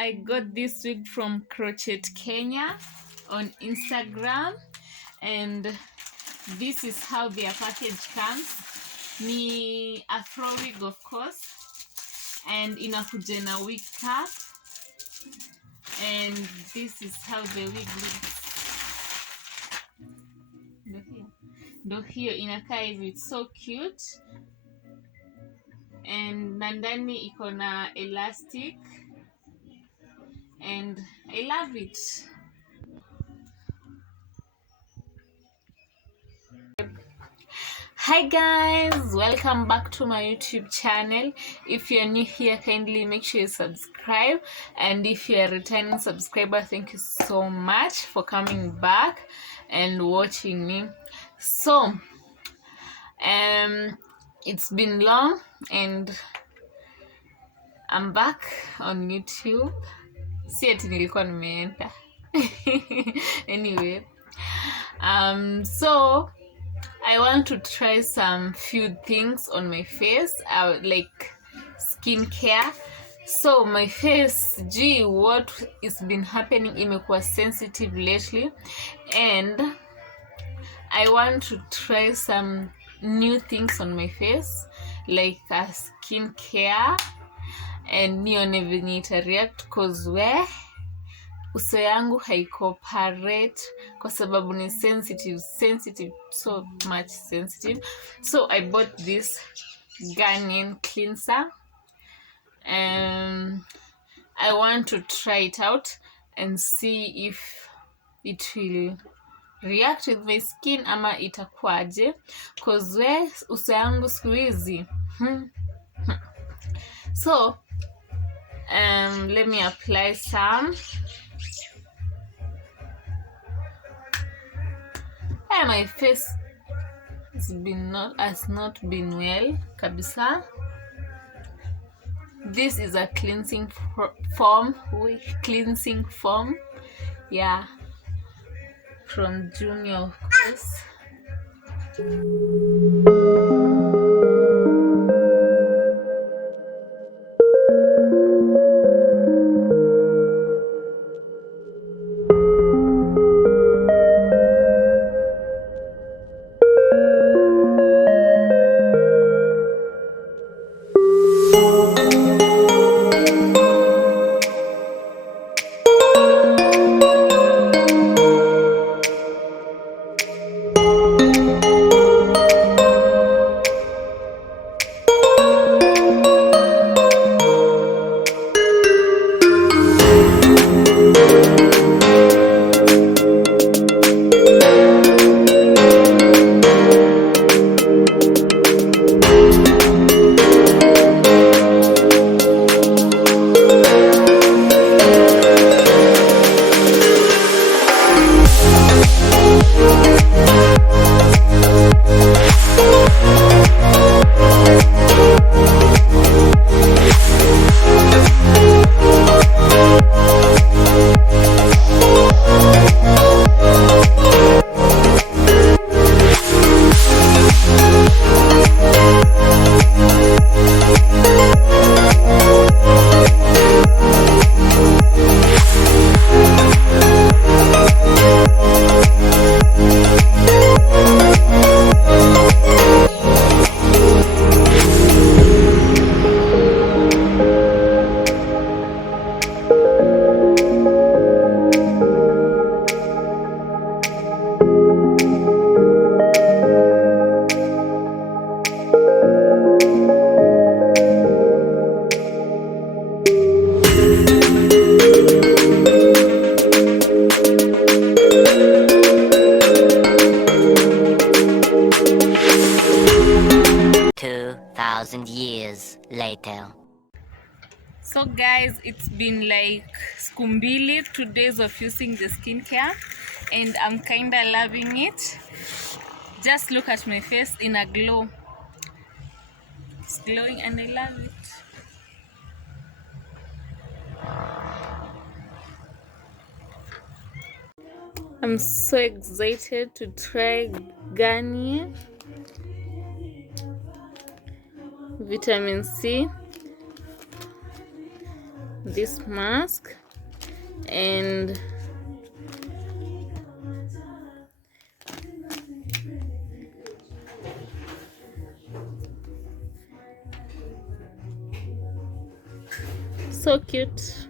I got this wig from Crochet Kenya on Instagram, and this is how their package comes. Ni afro wig, of course, and inakuja na wig cap, and this is how the wig looks. Ndo hiyo inakaa hivi, it's so cute, and ndani iko na elastic, and I love it. Hi guys, welcome back to my YouTube channel. If you're new here, kindly make sure you subscribe, and if you're a returning subscriber, thank you so much for coming back and watching me. So it's been long and I'm back on YouTube. Si ati nilikuwa nimeenda. Anyway, so I want to try some few things on my face, like skincare. So my face, gee, what is been happening, imekuwa sensitive lately, and I want to try some new things on my face, like a skincare, and nione venye ita react, cause uso yangu haicooperate kwa sababu ni sensitive, so much sensitive. So I bought this Ghanaian cleanser, and I want to try it out and see if it will react with my skin ama itakuaje, cause uso yangu siku hizi so let me apply some. My face has not been well kabisa. This is a cleansing foam, yeah, from Junior, of course. Years later. So guys, it's been like siku mbili, 2 days of using the skincare, and I'm kinda loving it. Just look at my face in a glow. It's glowing and I love it. I'm so excited to try Garnier Vitamin C. this mask, and so cute.